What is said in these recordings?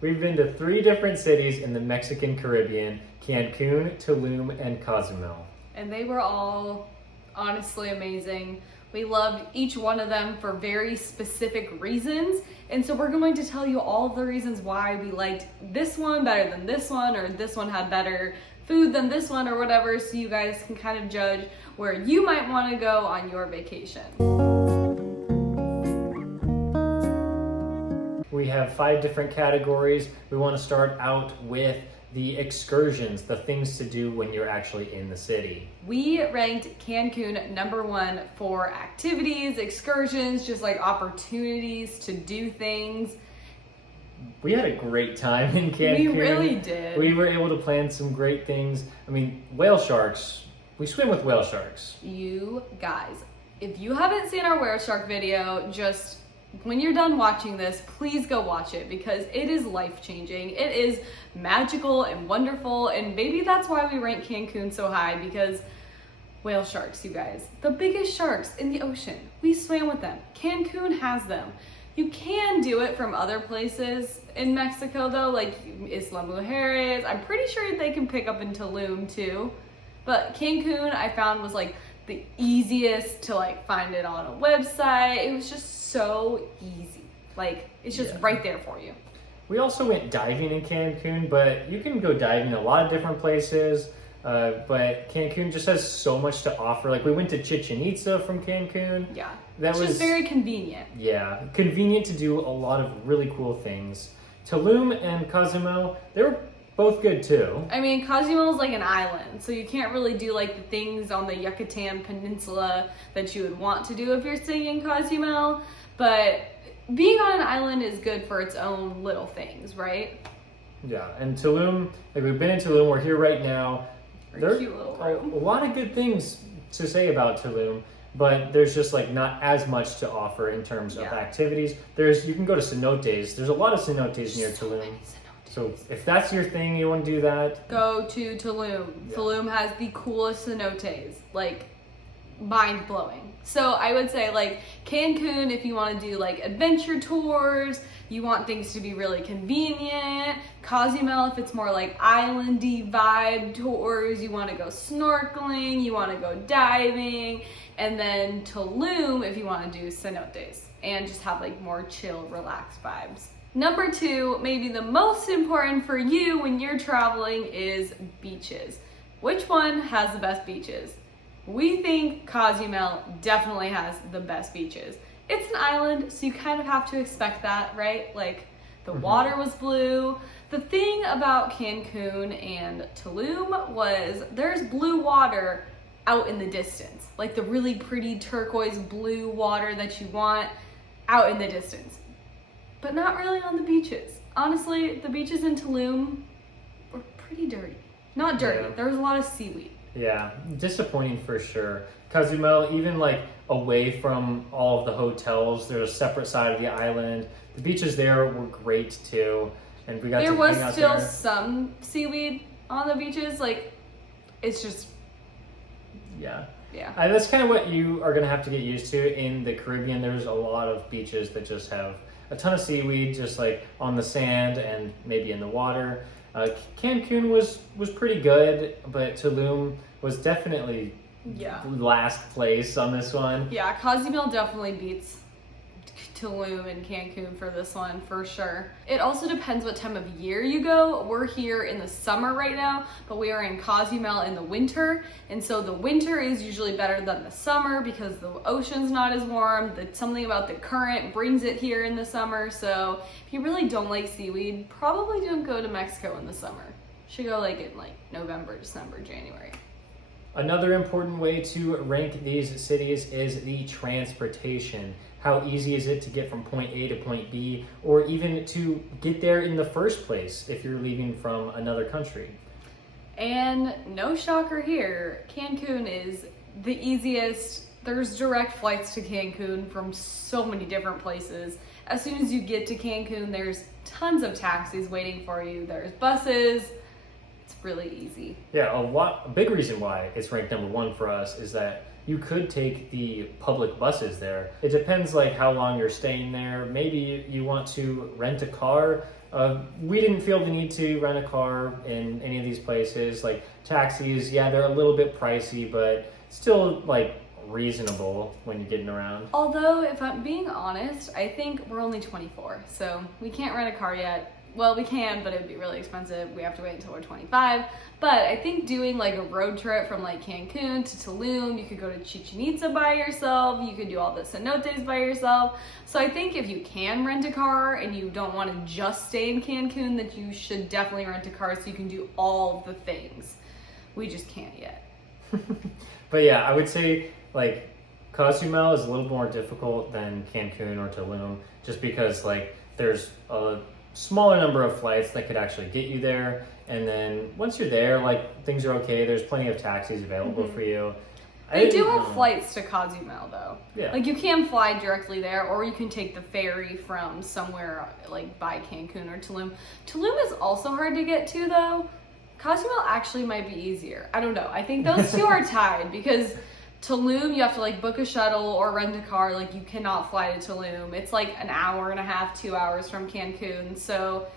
We've been to 3 different cities in the Mexican Caribbean: Cancun, Tulum, and Cozumel. And they were all honestly amazing. We loved each one of them for very specific reasons. And so we're going to tell you all of the reasons why we liked this one better than this one, or this one had better food than this one, or whatever, so you guys can kind of judge where you might want to go on your vacation. We have 5 different categories. We want to start out with the excursions, the things to do when you're actually in the city. We ranked Cancun number 1 for activities, excursions, just like opportunities to do things. We had a great time in Cancun. We really did. We were able to plan some great things. I mean, whale sharks. We swim with whale sharks. You guys, if you haven't seen our whale shark video, just when you're done watching this, please go watch it because it is life-changing. It is magical and wonderful, and maybe that's why we rank Cancun so high, because whale sharks, you guys, the biggest sharks in the ocean. We swam with them. Cancun has them. You can do it from other places in Mexico though, like Isla Mujeres. I'm pretty sure they can pick up in Tulum too. But Cancun I found was like the easiest to like find it on a website. It was just so easy. Like it's just right there for you. We also went diving in Cancun, but you can go diving in a lot of different places. But Cancun just has so much to offer. Like we went to Chichen Itza from Cancun. Yeah, that was just very convenient. Yeah, convenient to do a lot of really cool things. Tulum and Cozumel, they were both good too. I mean, Cozumel is like an island, so you can't really do like the things on the Yucatan Peninsula that you would want to do if you're staying in Cozumel. But being on an island is good for its own little things, right? Yeah, and Tulum, like we've been in Tulum, we're here right now. There's cute little a lot of good things to say about Tulum, but there's just like not as much to offer in terms of activities. You can go to cenotes. There's a lot of cenotes near Tulum. So if that's your thing, you want to do that, go to Tulum. Yeah. Tulum has the coolest cenotes, like mind-blowing. So I would say like Cancun, if you want to do like adventure tours, you want things to be really convenient. Cozumel, if it's more like islandy vibe tours, you want to go snorkeling, you want to go diving. And then Tulum, if you want to do cenotes and just have like more chill, relaxed vibes. Number 2, maybe the most important for you when you're traveling, is beaches. Which one has the best beaches? We think Cozumel definitely has the best beaches. It's an island, so you kind of have to expect that, right? Like the water was blue. The thing about Cancun and Tulum was there's blue water out in the distance, like the really pretty turquoise blue water that you want out in the distance, but not really on the beaches. Honestly, the beaches in Tulum were pretty dirty. Not dirty, there was a lot of seaweed. Yeah, disappointing for sure. Cozumel, even like away from all of the hotels, there's a separate side of the island. The beaches there were great too, and we got there to was hang out still there. Some seaweed on the beaches. Like it's just yeah. That's kind of what you are gonna have to get used to. In the Caribbean, there's a lot of beaches that just have a ton of seaweed, just like on the sand and maybe in the water. Cancun was pretty good, but Tulum was definitely last place on this one. Yeah, Cozumel definitely beats Tulum and Cancun for this one, for sure. It also depends what time of year you go. We're here in the summer right now, but we are in Cozumel in the winter. And so the winter is usually better than the summer because the ocean's not as warm. Something about the current brings it here in the summer. So if you really don't like seaweed, probably don't go to Mexico in the summer. You should go like in like November, December, January. Another important way to rank these cities is the transportation. How easy is it to get from point A to point B, or even to get there in the first place if you're leaving from another country? And no shocker here, Cancun is the easiest. There's direct flights to Cancun from so many different places. As soon as you get to Cancun, there's tons of taxis waiting for you. There's buses. It's really easy. Yeah, a big reason why it's ranked number 1 for us is that you could take the public buses there. It depends like how long you're staying there. Maybe you want to rent a car. We didn't feel the need to rent a car in any of these places. Like taxis, yeah, they're a little bit pricey, but still like reasonable when you're getting around. Although, if I'm being honest, I think we're only 24, so we can't rent a car yet. Well, we can, but it would be really expensive. We have to wait until we're 25. But I think doing like a road trip from like Cancun to Tulum, you could go to Chichen Itza by yourself. You could do all the cenotes by yourself. So I think if you can rent a car and you don't want to just stay in Cancun, that you should definitely rent a car so you can do all the things. We just can't yet. But yeah, I would say like Cozumel is a little more difficult than Cancun or Tulum, just because like there's a smaller number of flights that could actually get you there, and then once you're there, like things are okay. There's plenty of taxis available for you. They do have flights to Cozumel though. Yeah. Like you can fly directly there, or you can take the ferry from somewhere like by Cancun or Tulum. Tulum is also hard to get to though. Cozumel actually might be easier. I don't know. I think those two are tied because Tulum, you have to like book a shuttle or rent a car. Like you cannot fly to Tulum. It's like an hour and a half, 2 hours from Cancun. So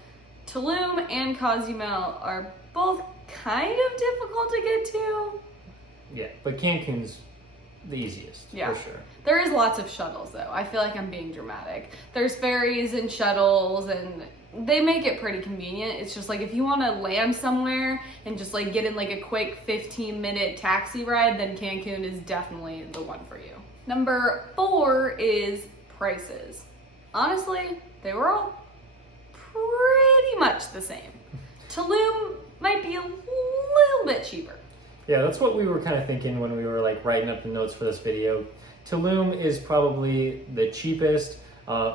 Tulum and Cozumel are both kind of difficult to get to. Yeah, but Cancun's the easiest, Yeah. for sure. There is lots of shuttles though. I feel like I'm being dramatic. There's ferries and shuttles and they make it pretty convenient. It's just like if you want to land somewhere and just like get in like a quick 15-minute taxi ride, then Cancun is definitely the one for you. Number 4 is prices. Honestly, they were all pretty much the same. Tulum might be a little bit cheaper. Yeah, that's what we were kind of thinking when we were like writing up the notes for this video. Tulum is probably the cheapest.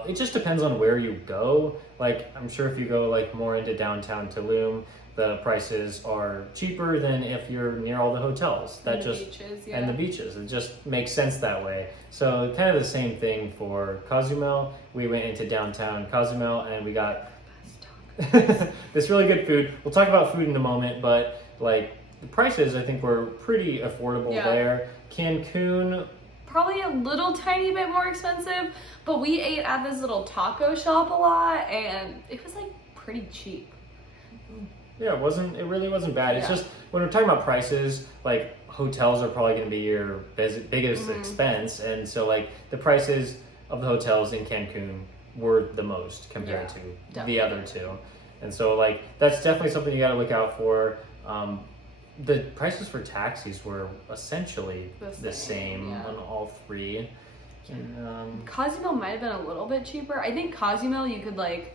It just depends on where you go. Like, I'm sure if you go like more into downtown Tulum, the prices are cheaper than if you're near all the hotels. And the beaches, yeah. And the beaches. It just makes sense that way. So kind of the same thing for Cozumel. We went into downtown Cozumel and we got this really good food. We'll talk about food in a moment, but like the prices I think were pretty affordable there. Cancun, probably a little tiny bit more expensive, but we ate at this little taco shop a lot and it was like pretty cheap. yeah, it really wasn't bad. It's just when we're talking about prices, like hotels are probably going to be your biggest expense, and so like the prices of the hotels in Cancun were the most compared to the other two, and so like that's definitely something you got to look out for. The prices for taxis were essentially the same on all three. And, Cozumel might have been a little bit cheaper. I think Cozumel you could like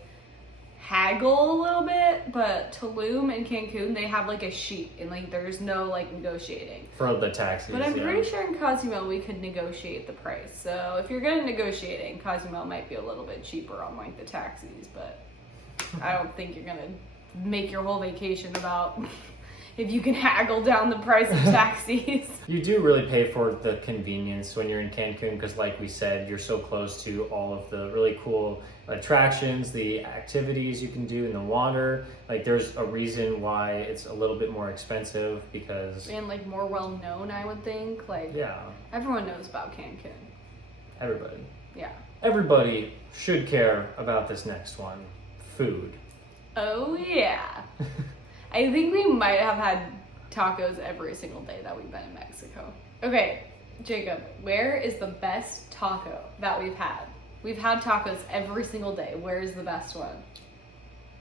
haggle a little bit, but Tulum and Cancun they have like a sheet and like there's no like negotiating for the taxis. But I'm pretty sure in Cozumel we could negotiate the price. So if you're gonna negotiate it, Cozumel might be a little bit cheaper on like the taxis, but I don't think you're gonna make your whole vacation about if you can haggle down the price of taxis. You do really pay for the convenience when you're in Cancun because like we said, you're so close to all of the really cool attractions, the activities you can do in the water. Like there's a reason why it's a little bit more expensive because... And like more well known, I would think. Like everyone knows about Cancun. Everybody. Yeah. Everybody should care about this next one. Food. Oh yeah. I think we might have had tacos every single day that we've been in Mexico. Okay, Jacob, where is the best taco that we've had? We've had tacos every single day. Where is the best one?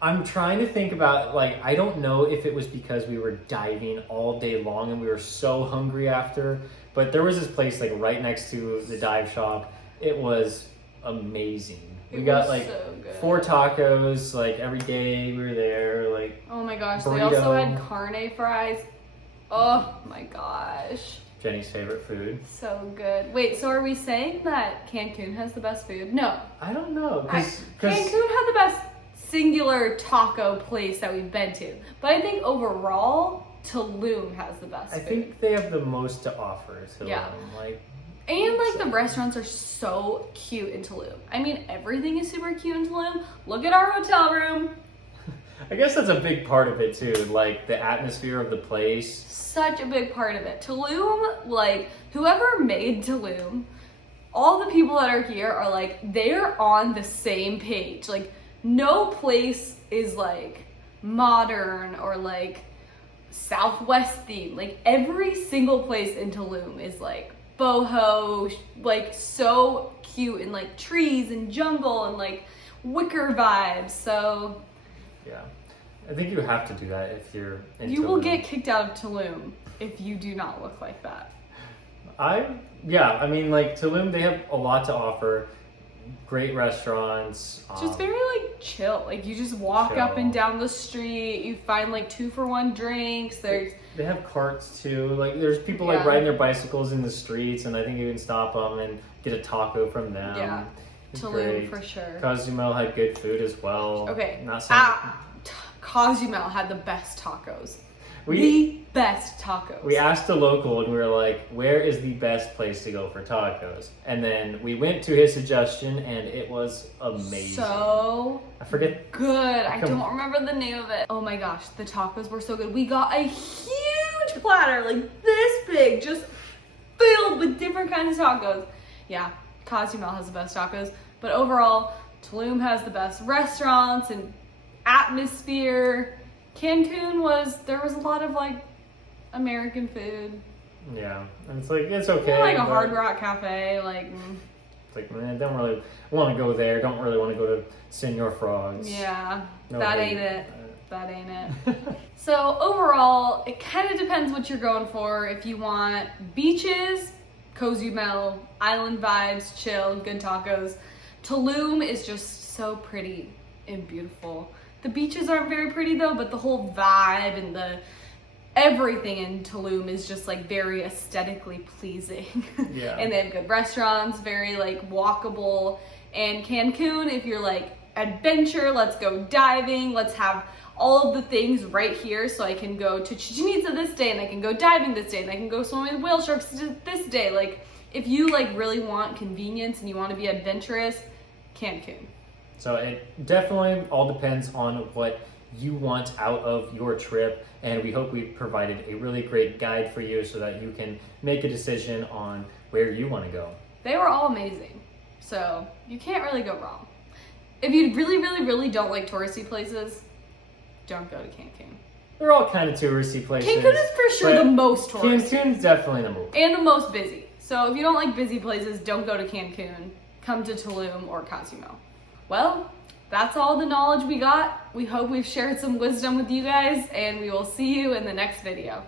I'm trying to think about, like, I don't know if it was because we were diving all day long and we were so hungry after, but there was this place, like, right next to the dive shop. It was amazing. We got like so 4 tacos, like every day we were there, like oh my gosh, burrito. They also had carne fries. Oh my gosh. Jenny's favorite food. So good. Wait, so are we saying that Cancun has the best food? No. I don't know. Cancun had the best singular taco place that we've been to. But I think overall, Tulum has the best food. I think they have the most to offer, Tulum. And like the restaurants are so cute in Tulum. I mean, everything is super cute in Tulum. Look at our hotel room. I guess that's a big part of it too, like the atmosphere of the place. Such a big part of it. Tulum, like whoever made Tulum, all the people that are here are like, they're on the same page. Like no place is like modern or like Southwest themed. Like every single place in Tulum is like boho, like so cute, and like trees and jungle and like wicker vibes. So Yeah, I think you have to do that if you're in you will Tulum. get kicked out of Tulum if you do not look like that. I mean, like Tulum, they have a lot to offer. Great restaurants. Just very like chill. Like you just walk up and down the street. You find like 2-for-1 drinks. There's They have carts too. Like there's people like Yeah. riding their bicycles in the streets, and I think you can stop them and get a taco from them. Yeah. It's Tulum great. for sure. Cozumel had good food as well. Okay. Not saying Cozumel had the best tacos. we The best tacos. we asked the local, and we were like, "Where is the best place to go for tacos?" And then we went to his suggestion, and it was amazing. So I forget. good. I Come- don't remember the name of it. Oh my gosh, the tacos were so good. We got a huge platter, like this big, just filled with different kinds of tacos. Yeah, Cozumel has the best tacos, but overall, Tulum has the best restaurants and atmosphere. Cancun there was a lot of like American food. Yeah, and it's like it's okay. Like a but Hard Rock Cafe, like It's like, man, I don't really want to go there. Don't really want to go to Senor Frogs. yeah, No that hate. ain't it. That ain't it. So overall, it kind of depends what you're going for. If you want beaches, Cozumel, island vibes, chill, good tacos. Tulum is just so pretty and beautiful. The beaches aren't very pretty though, but the whole vibe and everything in Tulum is just like very aesthetically pleasing. Yeah. And they have good restaurants, very like walkable. And Cancun, if you're like adventure, let's go diving, let's have all of the things right here, so I can go to Chichen Itza this day, and I can go diving this day, and I can go swimming with whale sharks this day. Like, if you like really want convenience and you want to be adventurous, Cancun. So it definitely all depends on what you want out of your trip, and we hope we provided a really great guide for you so that you can make a decision on where you want to go. They were all amazing, so you can't really go wrong. If you really, really, really don't like touristy places, don't go to Cancun. They're all kind of touristy places. Cancun is for sure but the most touristy. Cancun's definitely the move. And the most busy. So if you don't like busy places, don't go to Cancun. Come to Tulum or Cozumel. Well, that's all the knowledge we got. We hope we've shared some wisdom with you guys, and we will see you in the next video.